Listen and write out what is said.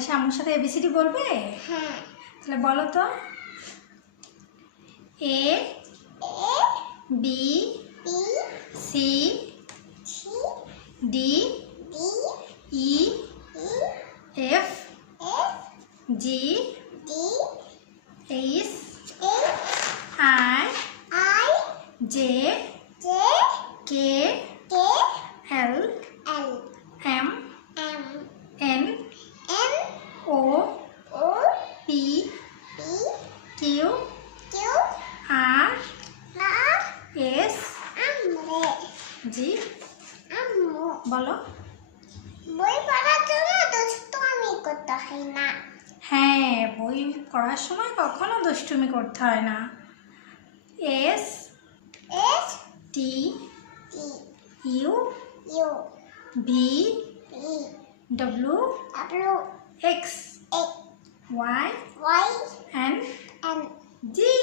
এসে আম্মুর সাথে এবিসিডি বলবে? হ্যাঁ। তাহলে বলো তো। A B C D E F G H I J K L M N O P Q R S G. বলো। বই পড়ার জন্য দুষ্টুমি করতে হয় না। হ্যাঁ, বই পড়ার সময় কখনো দুষ্টুমি করতে হয় না। S T U V W X Y and G.